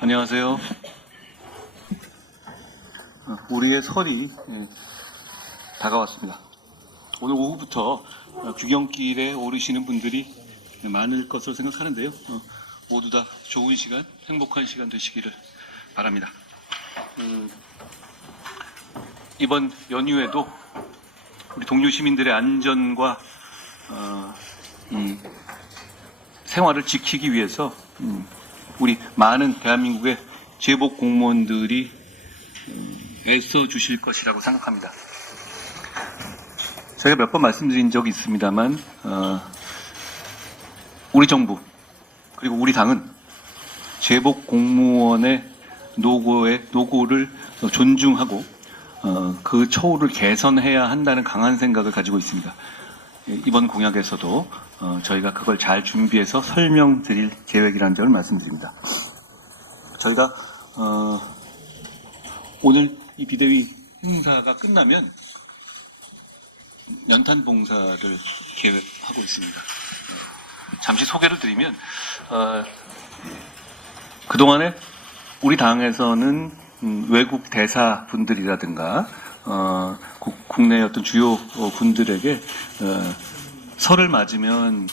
안녕하세요. 우리의 설이 다가왔습니다. 오늘 오후부터 귀경길에 오르시는 분들이 많을 것으로 생각하는데요. 모두 다 좋은 시간, 행복한 시간 되시기를 바랍니다. 이번 연휴에도 우리 동료 시민들의 안전과 생활을 지키기 위해서 우리 많은 대한민국의 제복 공무원들이 애써 주실 것이라고 생각합니다. 제가 몇 번 말씀드린 적이 있습니다만 우리 정부 그리고 우리 당은 제복 공무원의 노고를 존중하고 그 처우를 개선해야 한다는 강한 생각을 가지고 있습니다. 이번 공약에서도 저희가 그걸 잘 준비해서 설명드릴 계획이라는 점을 말씀드립니다. 저희가 오늘 이 비대위 행사가 끝나면 연탄 봉사를 계획하고 있습니다. 잠시 소개를 드리면 그동안에 우리 당에서는 외국 대사분들이라든가 국내 어떤 주요 분들에게 설을 맞으면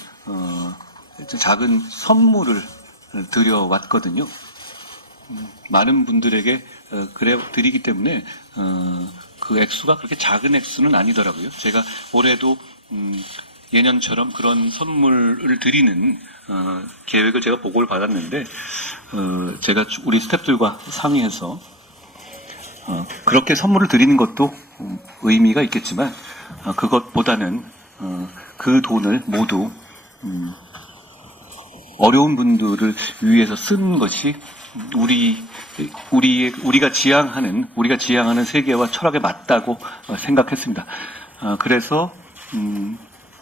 작은 선물을 드려왔거든요. 많은 분들에게 드리기 때문에 그 액수가 그렇게 작은 액수는 아니더라고요. 제가 올해도 예년처럼 그런 선물을 드리는 계획을 제가 보고를 받았는데 제가 우리 스태프들과 상의해서 그렇게 선물을 드리는 것도 의미가 있겠지만 그것보다는 그 돈을 모두 어려운 분들을 위해서 쓰는 것이 우리가 지향하는 세계와 철학에 맞다고 생각했습니다. 그래서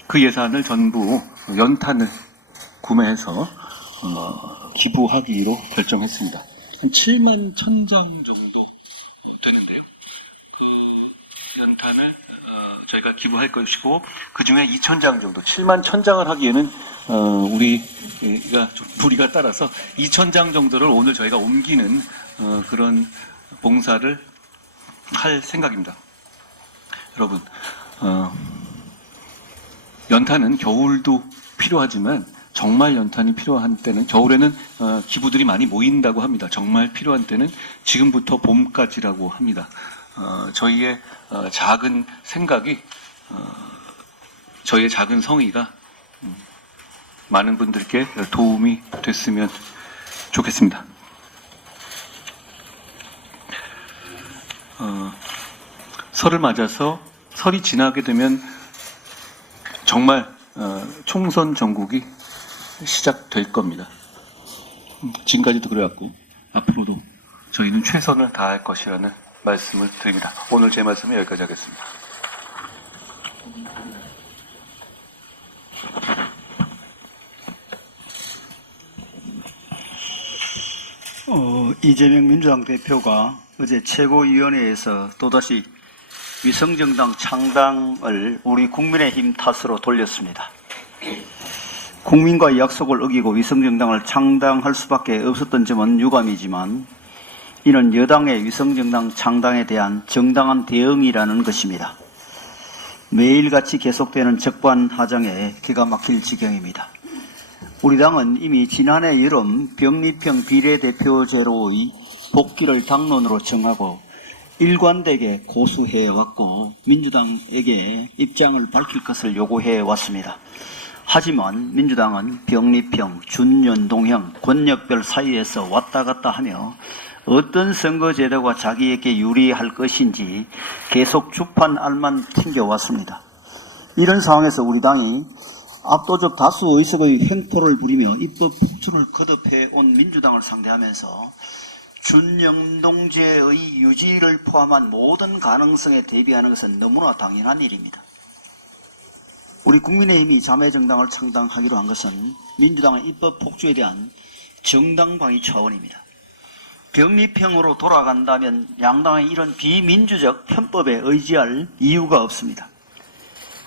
그 예산을 전부 연탄을 구매해서 기부하기로 결정했습니다. 한 7만 1,000장 정도 되는데요. 그 연탄을 저희가 기부할 것이고 그 중에 2,000장 정도, 7만 1,000장을 하기에는 우리가 좀 무리가 따라서 2,000장 정도를 오늘 저희가 옮기는 그런 봉사를 할 생각입니다. 여러분, 연탄은 겨울도 필요하지만 정말 연탄이 필요한 때는 겨울에는 기부들이 많이 모인다고 합니다. 정말 필요한 때는 지금부터 봄까지라고 합니다. 저희의 작은 생각이 저희의 작은 성의가 많은 분들께 도움이 됐으면 좋겠습니다. 설을 맞아서 설이 지나게 되면 정말 총선 전국이 시작될 겁니다. 지금까지도 그래왔고 앞으로도 저희는 최선을 다할 것이라는 말씀을 드립니다. 오늘 제 말씀은 여기까지 하겠습니다. 이재명 민주당 대표가 어제 최고위원회에서 또다시 위성정당 창당을 우리 국민의힘 탓으로 돌렸습니다. 국민과의 약속을 어기고 위성정당을 창당할 수밖에 없었던 점은 유감이지만 이는 여당의 위성정당 창당에 대한 정당한 대응이라는 것입니다. 매일같이 계속되는 적반하장에 기가 막힐 지경입니다. 우리 당은 이미 지난해 여름 병리평 비례대표제로의 복귀를 당론으로 정하고 일관되게 고수해왔고 민주당에게 입장을 밝힐 것을 요구해왔습니다. 하지만 민주당은 병리평, 준연동형, 권역별 사이에서 왔다 갔다 하며 어떤 선거제도가 자기에게 유리할 것인지 계속 주판알만 튕겨왔습니다. 이런 상황에서 우리 당이 압도적 다수 의석의 횡포를 부리며 입법 폭주를 거듭해온 민주당을 상대하면서 준연동제의 유지를 포함한 모든 가능성에 대비하는 것은 너무나 당연한 일입니다. 우리 국민의힘이 자매정당을 창당하기로 한 것은 민주당의 입법 폭주에 대한 정당방위 차원입니다. 병립형으로 돌아간다면 양당의 이런 비민주적 편법에 의지할 이유가 없습니다.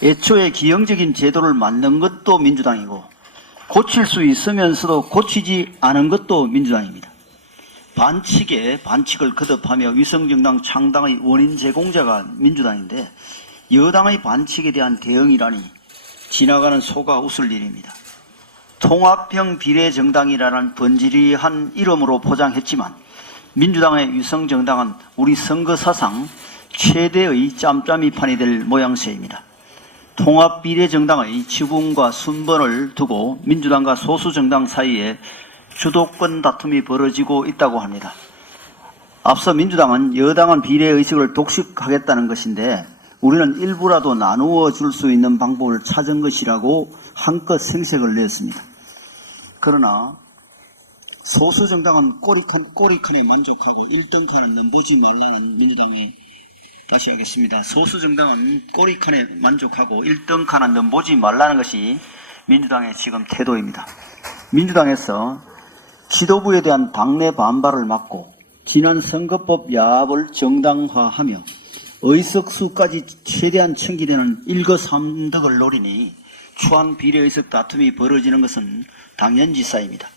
애초에 기형적인 제도를 만든 것도 민주당이고 고칠 수 있으면서도 고치지 않은 것도 민주당입니다. 반칙에 반칙을 거듭하며 위성정당 창당의 원인 제공자가 민주당인데 여당의 반칙에 대한 대응이라니 지나가는 소가 웃을 일입니다. 통합형 비례정당이라는 번지르한 이름으로 포장했지만 민주당의 위성정당은 우리 선거사상 최대의 짬짬이판이 될 모양새입니다. 통합비례정당의 지분과 순번을 두고 민주당과 소수정당 사이에 주도권 다툼이 벌어지고 있다고 합니다. 앞서 민주당은 여당은 비례의식을 독식하겠다는 것인데 우리는 일부라도 나누어 줄 수 있는 방법을 찾은 것이라고 한껏 생색을 냈습니다. 그러나 소수정당은 꼬리칸에 만족하고 1등칸은 넘보지 말라는 민주당의, 다시 하겠습니다. 소수정당은 꼬리칸에 만족하고 1등칸은 넘보지 말라는 것이 민주당의 지금 태도입니다. 민주당에서 지도부에 대한 당내 반발을 막고 지난 선거법 야합을 정당화하며 의석수까지 최대한 챙기려는 일거삼득을 노리니 추한 비례의석 다툼이 벌어지는 것은 당연지사입니다.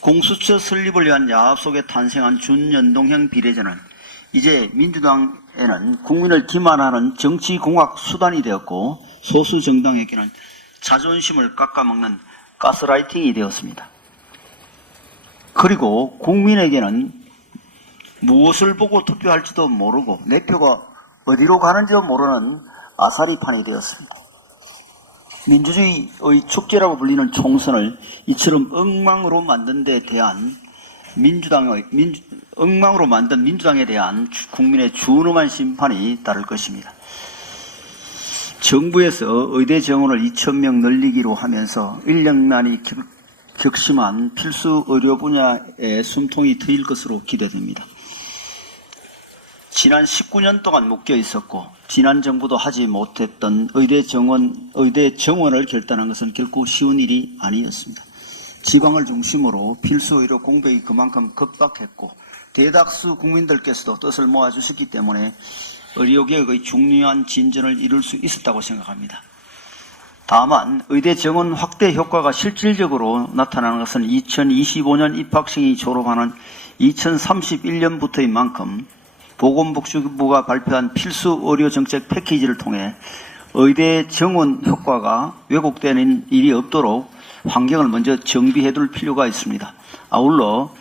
공수처 설립을 위한 야합 속에 탄생한 준연동형 비례제는 이제 민주당에는 국민을 기만하는 정치공학 수단이 되었고 소수정당에게는 자존심을 깎아먹는 가스라이팅이 되었습니다. 그리고 국민에게는 무엇을 보고 투표할지도 모르고 내 표가 어디로 가는지도 모르는 아사리판이 되었습니다. 민주주의의 축제라고 불리는 총선을 이처럼 엉망으로 만든 데 대한 엉망으로 만든 민주당에 대한 국민의 준엄한 심판이 따를 것입니다. 정부에서 의대 정원을 2,000명 늘리기로 하면서 인력난이 격심한 필수 의료 분야에 숨통이 트일 것으로 기대됩니다. 지난 19년 동안 묶여 있었고 지난 정부도 하지 못했던 의대 정원을 결단한 것은 결코 쉬운 일이 아니었습니다. 지방을 중심으로 필수 의료 공백이 그만큼 급박했고 대다수 국민들께서도 뜻을 모아주셨기 때문에 의료개혁의 중요한 진전을 이룰 수 있었다고 생각합니다. 다만 의대 정원 확대 효과가 실질적으로 나타나는 것은 2025년 입학생이 졸업하는 2031년부터인 만큼 보건복지부가 발표한 필수 의료정책 패키지를 통해 의대 정원 효과가 왜곡되는 일이 없도록 환경을 먼저 정비해둘 필요가 있습니다. 아울러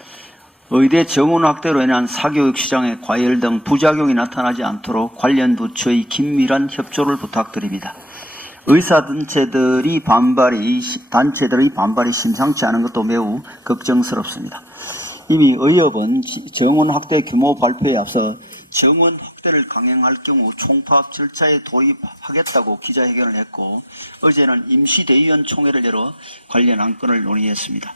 의대 정원 확대로 인한 사교육 시장의 과열 등 부작용이 나타나지 않도록 관련 부처의 긴밀한 협조를 부탁드립니다. 의사단체들의 반발이 심상치 않은 것도 매우 걱정스럽습니다. 이미 의협은 정원 확대 규모 발표에 앞서 정원 확대를 강행할 경우 총파업 절차에 돌입하겠다고 기자회견을 했고 어제는 임시대의원 총회를 열어 관련 안건을 논의했습니다.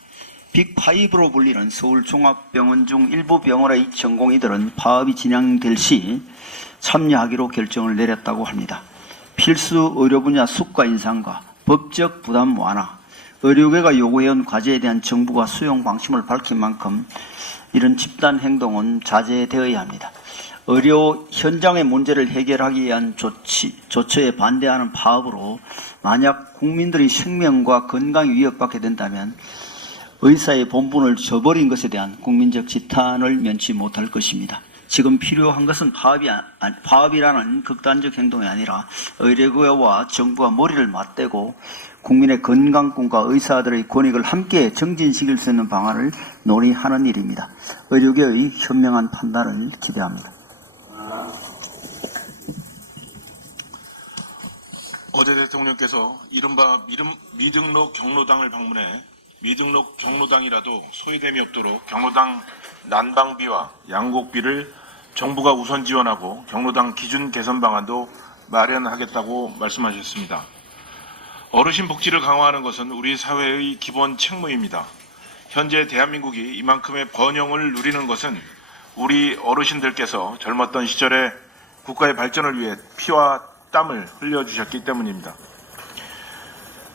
빅5로 불리는 서울종합병원 중 일부 병원의 전공의들은 파업이 진행될 시 참여하기로 결정을 내렸다고 합니다. 필수 의료 분야 수가 인상과 법적 부담 완화, 의료계가 요구해온 과제에 대한 정부가 수용 방침을 밝힌 만큼 이런 집단 행동은 자제되어야 합니다. 의료 현장의 문제를 해결하기 위한 조처에 반대하는 파업으로 만약 국민들의 생명과 건강이 위협받게 된다면 의사의 본분을 저버린 것에 대한 국민적 지탄을 면치 못할 것입니다. 지금 필요한 것은 파업이라는 극단적 행동이 아니라 의료계와 정부가 머리를 맞대고 국민의 건강권과 의사들의 권익을 함께 정진시킬 수 있는 방안을 논의하는 일입니다. 의료계의 현명한 판단을 기대합니다. 어제 대통령께서 이른바 미등록 경로당을 방문해 미등록 경로당이라도 소외됨이 없도록 경로당 난방비와 양곡비를 정부가 우선 지원하고 경로당 기준 개선 방안도 마련하겠다고 말씀하셨습니다. 어르신 복지를 강화하는 것은 우리 사회의 기본 책무입니다. 현재 대한민국이 이만큼의 번영을 누리는 것은 우리 어르신들께서 젊었던 시절에 국가의 발전을 위해 피와 땀을 흘려주셨기 때문입니다.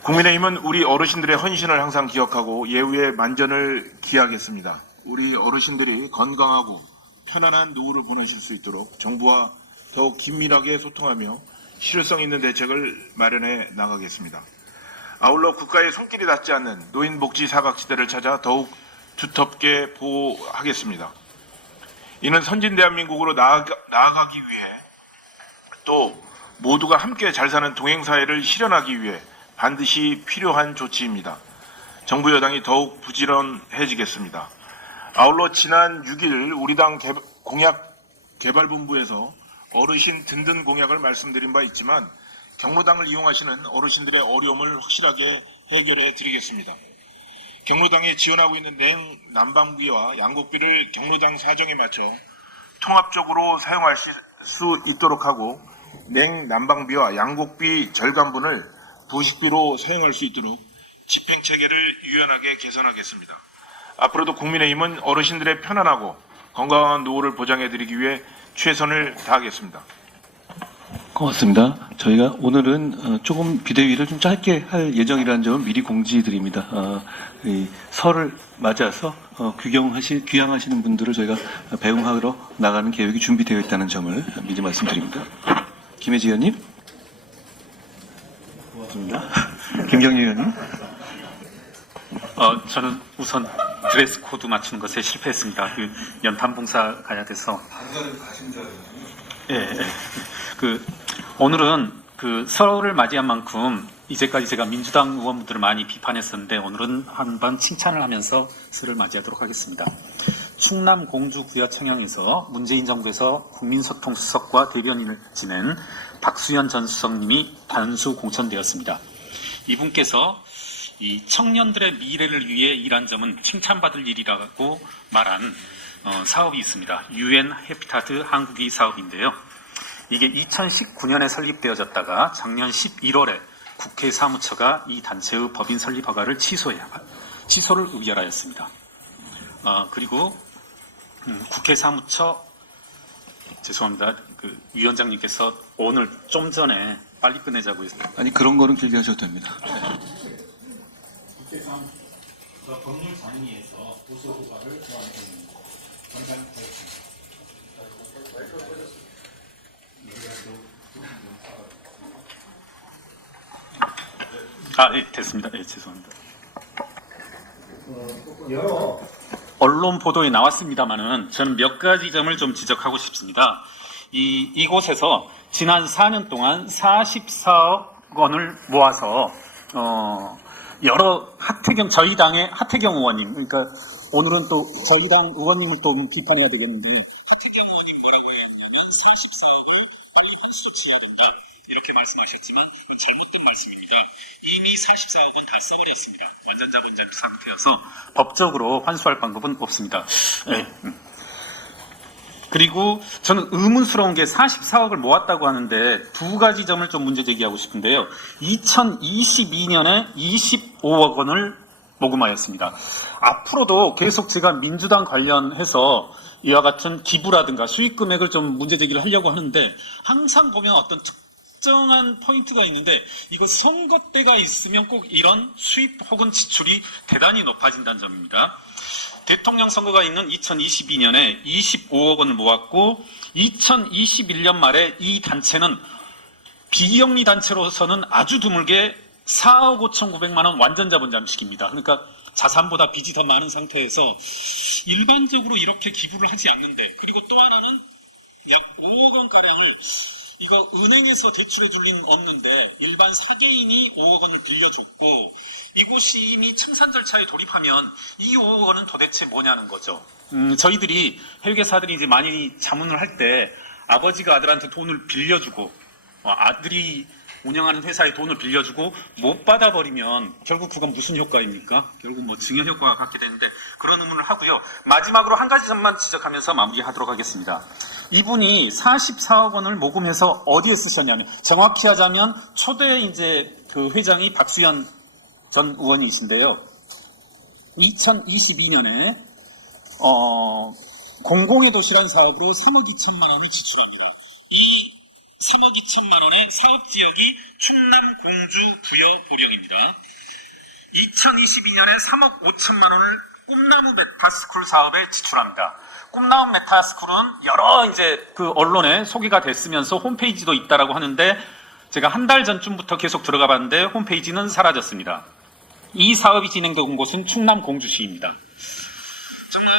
국민의힘은 우리 어르신들의 헌신을 항상 기억하고 예우의 만전을 기하겠습니다. 우리 어르신들이 건강하고 편안한 노후를 보내실 수 있도록 정부와 더욱 긴밀하게 소통하며 실효성 있는 대책을 마련해 나가겠습니다. 아울러 국가의 손길이 닿지 않는 노인복지 사각지대를 찾아 더욱 두텁게 보호하겠습니다. 이는 선진 대한민국으로 나아가기 위해 또 모두가 함께 잘 사는 동행사회를 실현하기 위해 반드시 필요한 조치입니다. 정부 여당이 더욱 부지런해지겠습니다. 아울러 지난 6일 우리 당 공약 개발본부에서 어르신 든든 공약을 말씀드린 바 있지만 경로당을 이용하시는 어르신들의 어려움을 확실하게 해결해 드리겠습니다. 경로당에 지원하고 있는 냉난방비와 양곡비를 경로당 사정에 맞춰 통합적으로 사용할 수 있도록 하고 냉난방비와 양곡비 절감분을 부식비로 사용할 수 있도록 집행체계를 유연하게 개선하겠습니다. 앞으로도 국민의힘은 어르신들의 편안하고 건강한 노후를 보장해드리기 위해 최선을 다하겠습니다. 고맙습니다. 저희가 오늘은 조금 비대위를 좀 짧게 할 예정이라는 점을 미리 공지드립니다. 이 설을 맞아서 귀향하시는 분들을 저희가 배웅하러 나가는 계획이 준비되어 있다는 점을 미리 말씀드립니다. 김혜지 의원님. 고맙습니다. 김경희 의원님. 저는 우선 드레스 코드 맞추는 것에 실패했습니다. 그 연탄 봉사 가야 돼서. 예. 오늘은 그 설을 맞이한 만큼 이제까지 제가 민주당 의원분들을 많이 비판했었는데 오늘은 한번 칭찬을 하면서 설을 맞이하도록 하겠습니다. 충남 공주 구야청양에서 문재인 정부에서 국민소통수석과 대변인을 지낸 박수현 전 수석님이 단수 공천되었습니다. 이분께서 이 청년들의 미래를 위해 일한 점은 칭찬받을 일이라고 말한 사업이 있습니다. UN 해피타트 한국이 사업인데요. 이게 2019년에 설립되어졌다가 작년 11월에 국회 사무처가 이 단체의 법인 설립 허가를 취소를 의결하였습니다. 그리고 국회 사무처 죄송합니다. 그 위원장님께서 오늘 좀 전에 빨리 끝내자고 했습니다. 아니 그런 거는 길게 하셔도 됩니다. 국회 사무처 법률 장의에서 고소 고발을 조항했습니다. 네, 됐습니다. 네, 죄송합니다. 언론 보도에 나왔습니다만은 저는 몇 가지 점을 좀 지적하고 싶습니다. 이곳에서 지난 4년 동안 44억 원을 모아서 여러 저희 당의 하태경 의원님, 그러니까 오늘은 또 저희 당 의원님을 또 비판해야 되겠는데 하태경 의원님 뭐라고 얘기했냐면 44억을 빨리 환수 조치해야 된다. 이렇게 말씀하셨지만 그건 잘못된 말씀입니다. 이미 44억은 다 써버렸습니다. 완전 자본주의 상태여서 법적으로 환수할 방법은 없습니다. 네. 그리고 저는 의문스러운 게 44억을 모았다고 하는데 두 가지 점을 좀 문제 제기하고 싶은데요. 2022년에 25억 원을 모금하였습니다. 앞으로도 계속 제가 민주당 관련해서 이와 같은 기부라든가 수익 금액을 좀 문제 제기를 하려고 하는데 항상 보면 어떤 특정한 포인트가 있는데 이거 선거 때가 있으면 꼭 이런 수입 혹은 지출이 대단히 높아진다는 점입니다. 대통령 선거가 있는 2022년에 25억 원을 모았고 2021년 말에 이 단체는 비영리 단체로서는 아주 드물게 4억 5,900만 원 완전 자본 잠식입니다. 그러니까 자산보다 빚이 더 많은 상태에서 일반적으로 이렇게 기부를 하지 않는데, 그리고 또 하나는 약 5억 원가량을 이거 은행에서 대출해 줄 리는 없는데 일반 사개인이 5억 원을 빌려줬고 이곳이 이미清산 절차에 돌입하면 이 5억 원은 도대체 뭐냐는 거죠. 저희들이 회계사들이 이제 많이 자문을 할 때 아버지가 아들한테 돈을 빌려주고 아들이 운영하는 회사에 돈을 빌려주고 못 받아버리면 결국 그건 무슨 효과입니까? 결국 뭐 증여 효과가 갖게 되는데 그런 의문을 하고요. 마지막으로 한 가지 점만 지적하면서 마무리하도록 하겠습니다. 이분이 44억 원을 모금해서 어디에 쓰셨냐면, 정확히 하자면 초대 이제 그 회장이 박수현 전 의원이신데요. 2022년에 공공의 도시란 사업으로 3억 2천만 원을 지출합니다. 이 3억 2천만 원의 사업지역이 충남 공주 부여 보령입니다. 2022년에 3억 5천만 원을 꿈나무 메타스쿨 사업에 지출합니다. 꿈나무 메타스쿨은 여러 이제 그 언론에 소개가 됐으면서 홈페이지도 있다라고 하는데 제가 한 달 전쯤부터 계속 들어가 봤는데 홈페이지는 사라졌습니다. 이 사업이 진행된 곳은 충남 공주시입니다. 정말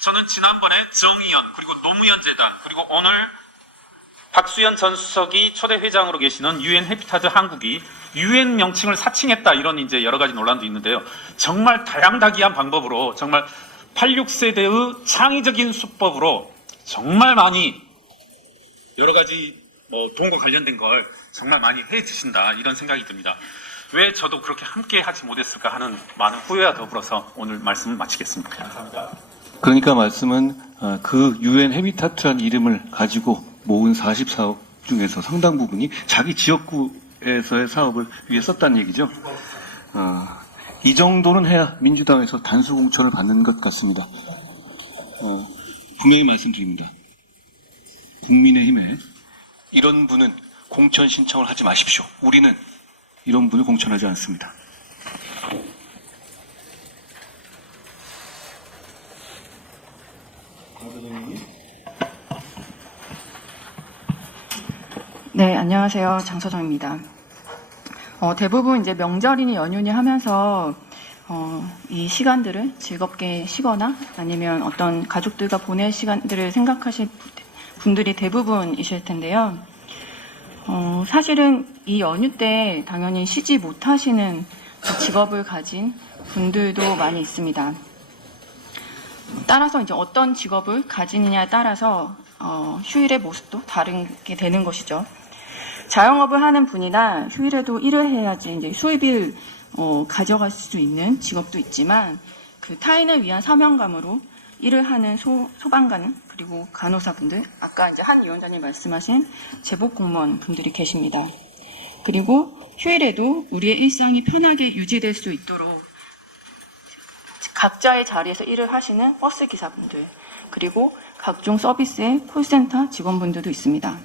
저는 지난번에 정의연 그리고 노무현재단 그리고 오늘 박수현 전 수석이 초대 회장으로 계시는 유엔 해피타트 한국이 유엔 명칭을 사칭했다 이런 이제 여러 가지 논란도 있는데요. 정말 다양다기한 방법으로 정말 86세대의 창의적인 수법으로 정말 많이 여러 가지 돈과 관련된 걸 정말 많이 해 주신다 이런 생각이 듭니다. 왜 저도 그렇게 함께 하지 못했을까 하는 많은 후회와 더불어서 오늘 말씀을 마치겠습니다. 감사합니다. 그러니까 말씀은 그 유엔 해비타트란 이름을 가지고 모은 44억 중에서 상당 부분이 자기 지역구에서의 사업을 위해 썼다는 얘기죠. 이 정도는 해야 민주당에서 단수 공천을 받는 것 같습니다. 분명히 말씀드립니다. 국민의힘에 이런 분은 공천 신청을 하지 마십시오. 우리는 이런 분을 공천하지 않습니다. 네, 안녕하세요. 장서정입니다. 대부분 이제 명절이니 연휴니 하면서 이 시간들을 즐겁게 쉬거나 아니면 어떤 가족들과 보낼 시간들을 생각하실 분들이 대부분이실 텐데요. 사실은 이 연휴 때 당연히 쉬지 못하시는 직업을 가진 분들도 많이 있습니다. 따라서 이제 어떤 직업을 가지느냐에 따라서 휴일의 모습도 다르게 되는 것이죠. 자영업을 하는 분이나 휴일에도 일을 해야지 이제 수입을 가져갈 수 있는 직업도 있지만 그 타인을 위한 사명감으로 일을 하는 소방관 그리고 간호사분들, 아까 이제 한 위원장님 말씀하신 제복 공무원 분들이 계십니다. 그리고 휴일에도 우리의 일상이 편하게 유지될 수 있도록 각자의 자리에서 일을 하시는 버스 기사분들, 그리고 각종 서비스의 콜센터 직원분들도 있습니다.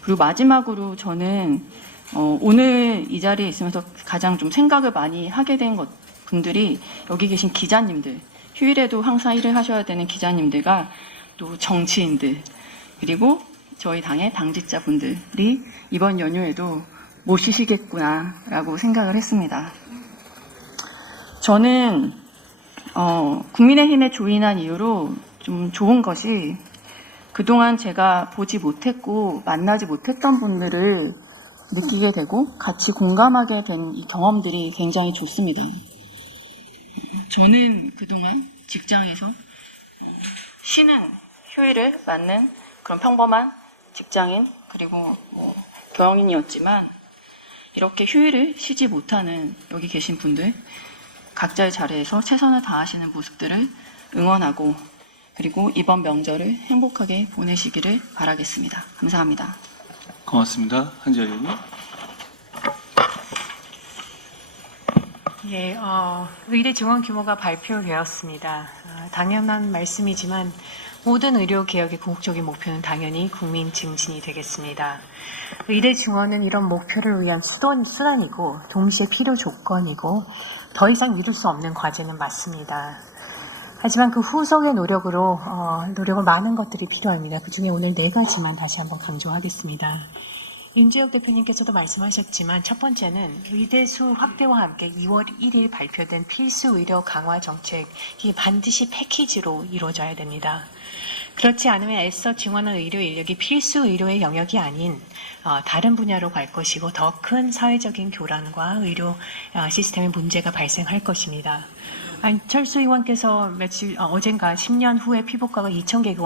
그리고 마지막으로 저는 오늘 이 자리에 있으면서 가장 좀 생각을 많이 하게 된 분들이 여기 계신 기자님들, 휴일에도 항상 일을 하셔야 되는 기자님들과 또 정치인들, 그리고 저희 당의 당직자분들이 이번 연휴에도 못 쉬시겠구나라고 생각을 했습니다. 저는 국민의힘에 조인한 이유로 좀 좋은 것이 그동안 제가 보지 못했고 만나지 못했던 분들을 느끼게 되고 같이 공감하게 된 이 경험들이 굉장히 좋습니다. 저는 그동안 직장에서 쉬는 휴일을 맞는 그런 평범한 직장인 그리고 경영인이었지만 이렇게 휴일을 쉬지 못하는 여기 계신 분들 각자의 자리에서 최선을 다하시는 모습들을 응원하고 그리고 이번 명절을 행복하게 보내시기를 바라겠습니다. 감사합니다. 고맙습니다. 한지아 의원님. 예, 의대 증원 규모가 발표되었습니다. 당연한 말씀이지만 모든 의료 개혁의 궁극적인 목표는 당연히 국민 증진이 되겠습니다. 의대 증원은 이런 목표를 위한 수단이고 동시에 필요 조건이고 더 이상 미룰 수 없는 과제는 맞습니다. 하지만 그 후속의 노력으로 많은 것들이 필요합니다. 그중에 오늘 4가지만 다시 한번 강조하겠습니다. 윤재욱 대표님께서도 말씀하셨지만 첫 번째는 의대수 확대와 함께 2월 1일 발표된 필수 의료 강화 정책이 반드시 패키지로 이루어져야 됩니다. 그렇지 않으면 애써 증원한 의료 인력이 필수 의료의 영역이 아닌 다른 분야로 갈 것이고 더 큰 사회적인 교란과 의료 시스템의 문제가 발생할 것입니다. 안철수 의원께서 어젠가 10년 후에 피부과가 2,000개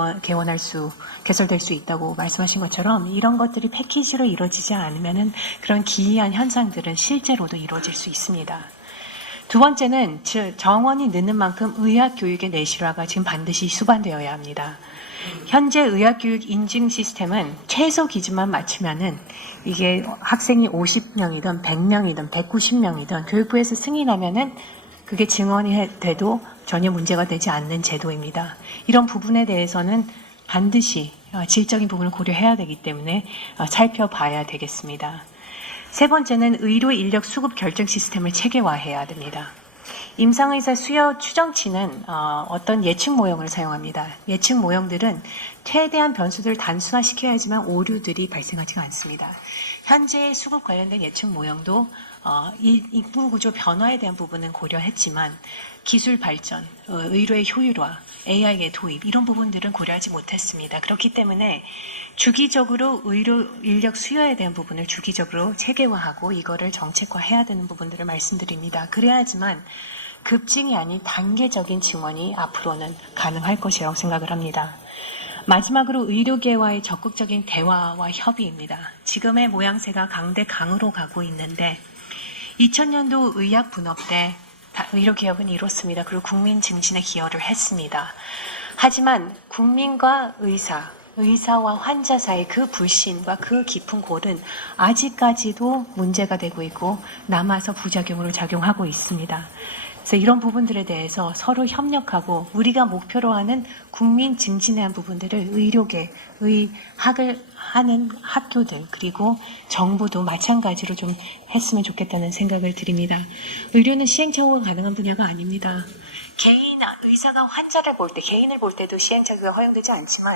개설될 수 있다고 말씀하신 것처럼 이런 것들이 패키지로 이루어지지 않으면은 그런 기이한 현상들은 실제로도 이루어질 수 있습니다. 두 번째는 정원이 느는 만큼 의학교육의 내실화가 지금 반드시 수반되어야 합니다. 현재 의학교육 인증 시스템은 최소 기준만 맞추면은 이게 학생이 50명이든 100명이든 190명이든 교육부에서 승인하면은 그게 증원이 돼도 전혀 문제가 되지 않는 제도입니다. 이런 부분에 대해서는 반드시 질적인 부분을 고려해야 되기 때문에 살펴봐야 되겠습니다. 세 번째는 의료 인력 수급 결정 시스템을 체계화해야 됩니다. 임상의사 수요 추정치는 어떤 예측 모형을 사용합니다. 예측 모형들은 최대한 변수들을 단순화시켜야지만 오류들이 발생하지가 않습니다. 현재 수급 관련된 예측 모형도 인구 구조 변화에 대한 부분은 고려했지만 기술 발전, 의료의 효율화, AI의 도입 이런 부분들은 고려하지 못했습니다. 그렇기 때문에 주기적으로 의료 인력 수요에 대한 부분을 주기적으로 체계화하고 이거를 정책화해야 되는 부분들을 말씀드립니다. 그래야지만 급증이 아닌 단계적인 증원이 앞으로는 가능할 것이라고 생각을 합니다. 마지막으로 의료계와의 적극적인 대화와 협의입니다. 지금의 모양새가 강대강으로 가고 있는데 2000년도 의학 분업 때 의료개혁은 이뤘습니다. 그리고 국민 증진에 기여를 했습니다. 하지만 국민과 의사와 환자 사이 그 불신과 그 깊은 골은 아직까지도 문제가 되고 있고 남아서 부작용으로 작용하고 있습니다. 그래서 이런 부분들에 대해서 서로 협력하고 우리가 목표로 하는 국민 증진에 대한 부분들을 의료계, 의학을 하는 학교들 그리고 정부도 마찬가지로 좀 했으면 좋겠다는 생각을 드립니다. 의료는 시행착오가 가능한 분야가 아닙니다. 의사가 환자를 볼 때, 개인을 볼 때도 시행착오가 허용되지 않지만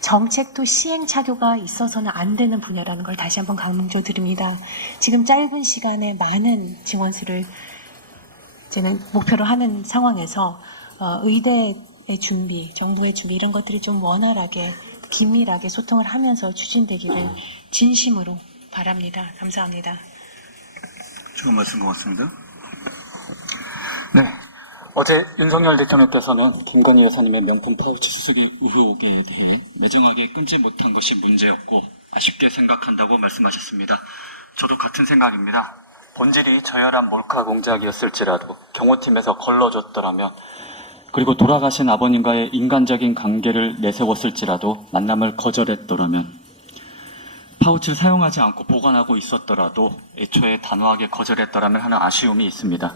정책도 시행착오가 있어서는 안 되는 분야라는 걸 다시 한번 강조드립니다. 지금 짧은 시간에 많은 증원수를 저는 목표로 하는 상황에서 의대의 준비, 정부의 준비 이런 것들이 좀 원활하게 긴밀하게 소통을 하면서 추진되기를 진심으로 바랍니다. 감사합니다. 좋은 말씀 고맙습니다. 네. 어제 윤석열 대통령께서는 김건희 여사님의 명품 파우치 수수기 의혹에 대해 매정하게 끊지 못한 것이 문제였고 아쉽게 생각한다고 말씀하셨습니다. 저도 같은 생각입니다. 본질이 저열한 몰카 공작이었을지라도 경호팀에서 걸러줬더라면 그리고 돌아가신 아버님과의 인간적인 관계를 내세웠을지라도 만남을 거절했더라면 파우치를 사용하지 않고 보관하고 있었더라도 애초에 단호하게 거절했더라면 하는 아쉬움이 있습니다.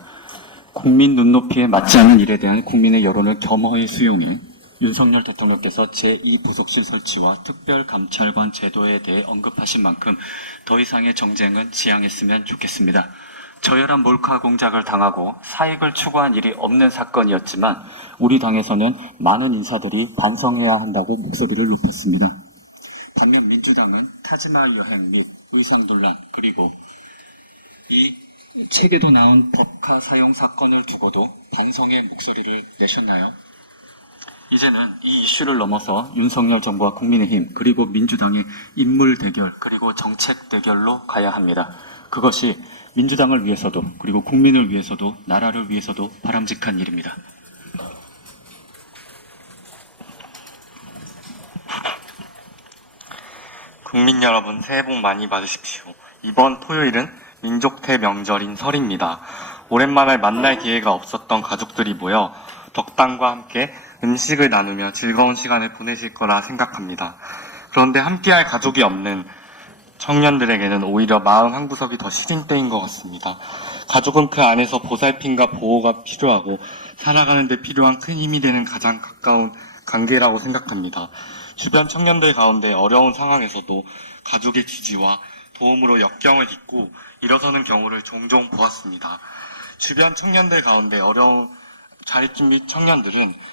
국민 눈높이에 맞지 않는 일에 대한 국민의 여론을 겸허히 수용해 윤석열 대통령께서 제2부속실 설치와 특별감찰관 제도에 대해 언급하신 만큼 더 이상의 정쟁은 지양했으면 좋겠습니다. 저열한 몰카 공작을 당하고 사익을 추구한 일이 없는 사건이었지만 우리 당에서는 많은 인사들이 반성해야 한다고 목소리를 높였습니다. 반면 민주당은 타지말 여행 및 의상 논란 그리고 이 책에도 나온 법카 사용 사건을 두고도 반성의 목소리를 내셨나요? 이제는 이 이슈를 넘어서 윤석열 정부와 국민의힘 그리고 민주당의 인물 대결 그리고 정책 대결로 가야 합니다. 그것이 민주당을 위해서도 그리고 국민을 위해서도 나라를 위해서도 바람직한 일입니다. 국민 여러분 새해 복 많이 받으십시오. 이번 토요일은 민족 대명절인 설입니다. 오랜만에 만날 기회가 없었던 가족들이 모여 덕담과 함께 음식을 나누며 즐거운 시간을 보내실 거라 생각합니다. 그런데 함께할 가족이 없는 청년들에게는 오히려 마음 한구석이 더 시린 때인 것 같습니다. 가족은 그 안에서 보살핌과 보호가 필요하고 살아가는 데 필요한 큰 힘이 되는 가장 가까운 관계라고 생각합니다. 주변 청년들 가운데 어려운 상황에서도 가족의 지지와 도움으로 역경을 딛고 일어서는 경우를 종종 보았습니다. 주변 청년들 가운데 어려운 자립준비 청년들이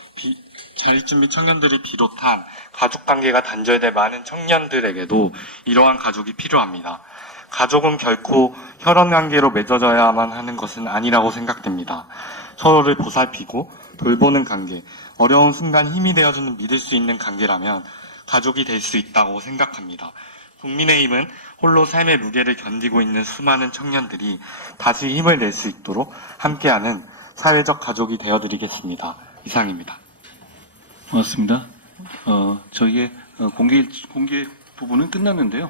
비롯한 가족관계가 단절된 많은 청년들에게도 이러한 가족이 필요합니다. 가족은 결코 혈연관계로 맺어져야만 하는 것은 아니라고 생각됩니다. 서로를 보살피고 돌보는 관계, 어려운 순간 힘이 되어주는 믿을 수 있는 관계라면 가족이 될 수 있다고 생각합니다. 국민의힘은 홀로 삶의 무게를 견디고 있는 수많은 청년들이 다시 힘을 낼 수 있도록 함께하는 사회적 가족이 되어드리겠습니다. 이상입니다. 고맙습니다. 저희의 공개 부분은 끝났는데요.